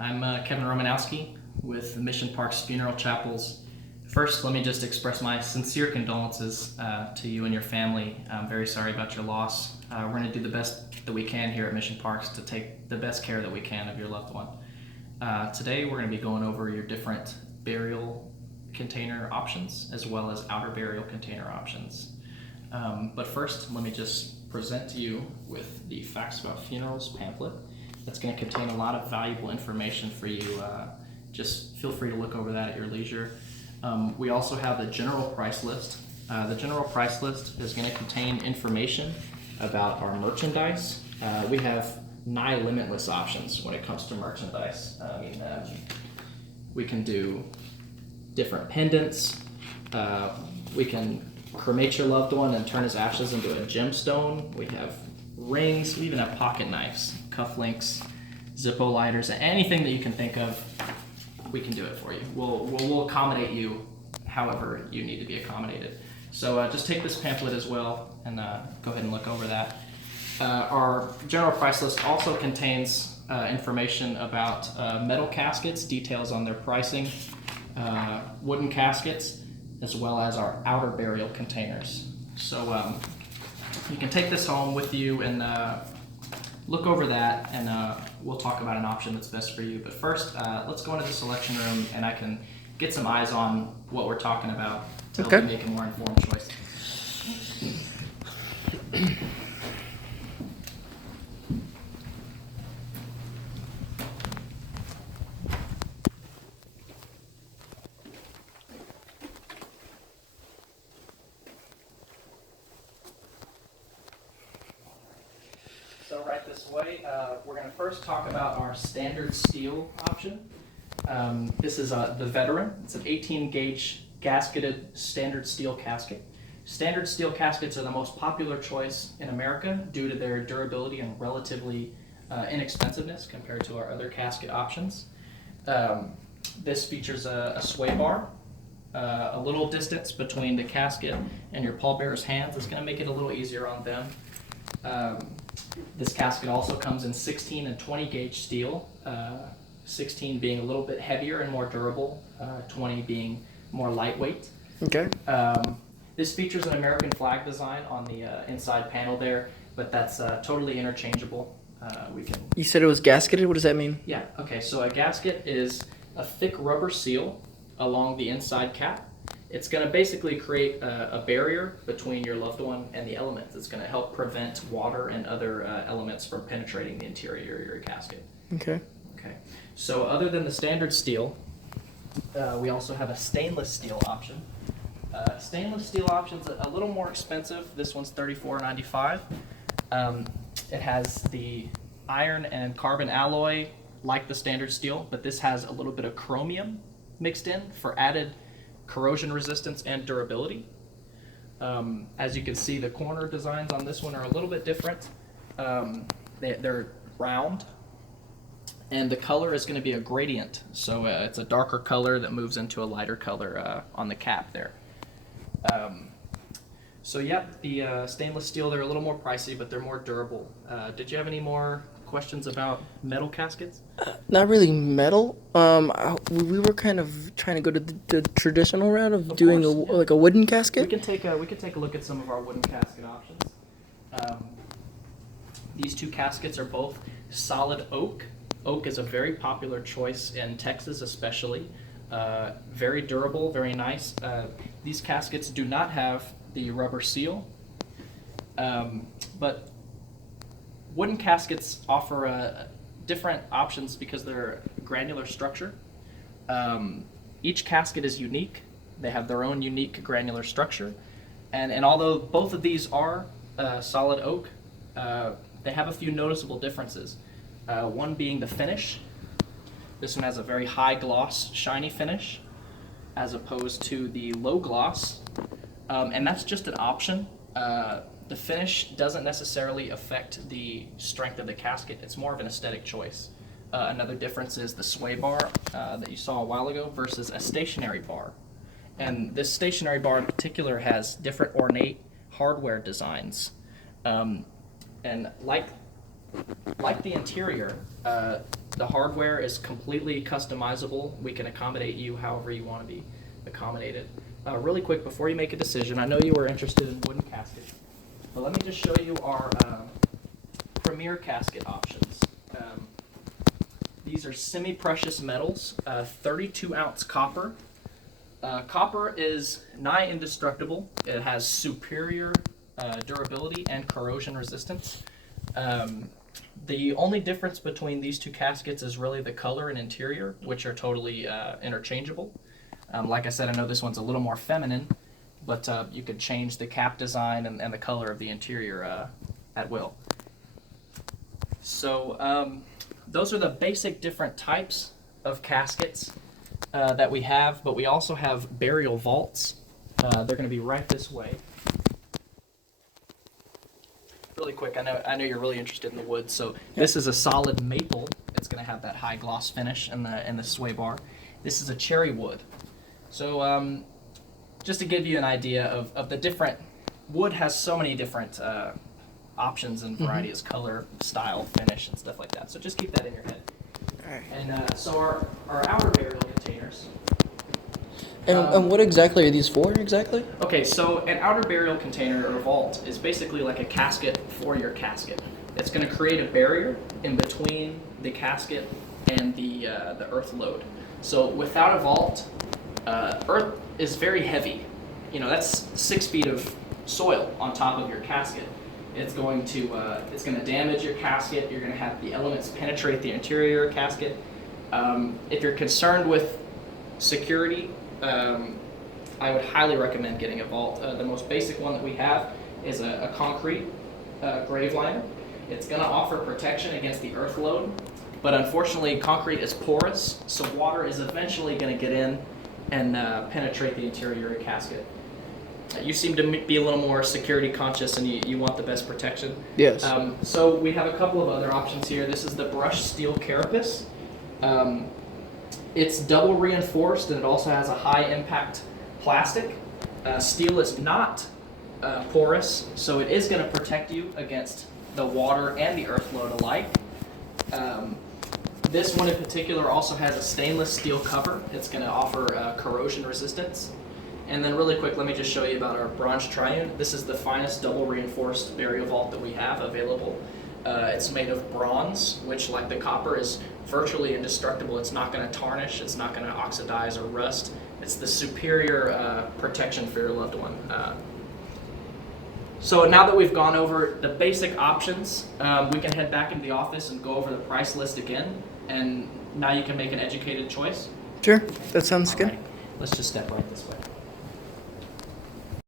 I'm Kevin Romanowski with Mission Parks Funeral Chapels. First, let me just express my sincere condolences to you and your family. I'm very sorry about your loss. We're going to do the best that we can here at Mission Parks to take the best care that we can of your loved one. Today, we're going to be going over your different burial container options as well as outer burial container options. But first, let me just present to you with the Facts About Funerals pamphlet. That's going to contain a lot of valuable information for you. Just feel free to look over that at your leisure. We also have the general price list. The general price list is going to contain information about our merchandise. We have nigh limitless options when it comes to merchandise. We can do different pendants. We can cremate your loved one and turn his ashes into a gemstone. We have rings. We even have pocket knives, cufflinks, Zippo lighters, anything that you can think of. We can do it for you. We'll accommodate you however you need to be accommodated. So just take this pamphlet as well and go ahead and look over that. Our general price list also contains information about metal caskets, details on their pricing, wooden caskets, as well as our outer burial containers. So you can take this home with you and look over that, and we'll talk about an option that's best for you. But first, let's go into the selection room and I can get some eyes on what we're talking about to help you make a more informed choice. So right this way, we're going to first talk about our standard steel option. This is the Veteran. It's an 18 gauge gasketed standard steel casket. Standard steel caskets are the most popular choice in America due to their durability and relatively inexpensiveness compared to our other casket options. This features a sway bar. A little distance between the casket and your pallbearer's hands is going to make it a little easier on them. This casket also comes in 16 and 20 gauge steel, 16 being a little bit heavier and more durable, 20 being more lightweight. Okay. This features an American flag design on the inside panel there, but that's totally interchangeable. You said it was gasketed? What does that mean? Yeah, okay, so a gasket is a thick rubber seal along the inside cap. It's going to basically create a barrier between your loved one and the elements. It's going to help prevent water and other elements from penetrating the interior of your casket. Okay. Okay. So other than the standard steel, we also have a stainless steel option. Stainless steel option's a little more expensive. This one's $34.95. It has the iron and carbon alloy like the standard steel, but this has a little bit of chromium mixed in for added corrosion resistance and durability. As you can see, the corner designs on this one are a little bit different. They're round, and the color is going to be a gradient. So it's a darker color that moves into a lighter color on the cap there. So yep, the stainless steel, they're a little more pricey, but they're more durable. Did you have any more questions about metal caskets? Not really metal. We were kind of trying to go to the traditional route of doing like a wooden casket. We can take a look at some of our wooden casket options. These two caskets are both solid oak. Oak is a very popular choice in Texas, especially. Very durable, very nice. These caskets do not have the rubber seal, but wooden caskets offer different options because they're granular structure. Each casket is unique. They have their own unique granular structure. And although both of these are solid oak, they have a few noticeable differences. One being the finish. This one has a very high gloss, shiny finish, as opposed to the low gloss. And that's just an option. The finish doesn't necessarily affect the strength of the casket. It's more of an aesthetic choice. Another difference is the sway bar that you saw a while ago versus a stationary bar. And this stationary bar in particular has different ornate hardware designs. And like like the interior, the hardware is completely customizable. We can accommodate you however you want to be accommodated. Really quick, before you make a decision, I know you were interested in wooden caskets, but let me just show you our premier casket options. These are semi-precious metals, 32-ounce copper. Copper is nigh indestructible. It has superior durability and corrosion resistance. The only difference between these two caskets is really the color and interior, which are totally interchangeable. Like I said, I know this one's a little more feminine, but you could change the cap design and the color of the interior at will. So those are the basic different types of caskets that we have, but we also have burial vaults. They're going to be right this way. Really quick, I know you're really interested in the wood, so this is a solid maple. It's going to have that high gloss finish in the sway bar. This is a cherry wood. So just to give you an idea of the different, wood has so many different options and varieties, color, style, finish, and stuff like that. So just keep that in your head. All right. And so our outer burial containers. And what exactly are these for exactly? Okay, so an outer burial container or vault is basically like a casket for your casket. It's going to create a barrier in between the casket and the earth load. So without a vault, earth is very heavy. You know, that's 6 feet of soil on top of your casket. It's going to damage your casket. You're going to have the elements penetrate the interior of your casket. If you're concerned with security, I would highly recommend getting a vault. The most basic one that we have is a concrete grave liner. It's going to offer protection against the earth load, but unfortunately concrete is porous, so water is eventually going to get in and penetrate the interior of your casket. You seem to be a little more security conscious and you want the best protection. Yes. So we have a couple of other options here. This is the brushed steel carapace. It's double reinforced and it also has a high impact plastic. Steel is not porous, so it is going to protect you against the water and the earth load alike. This one in particular also has a stainless steel cover. It's going to offer corrosion resistance. And then really quick, let me just show you about our bronze triune. This is the finest double reinforced burial vault that we have available. It's made of bronze, which like the copper is virtually indestructible. It's not going to tarnish, it's not going to oxidize or rust. It's the superior protection for your loved one. So now that we've gone over the basic options, we can head back into the office and go over the price list again, and now you can make an educated choice. Sure, that sounds good. Alright, let's just step right this way.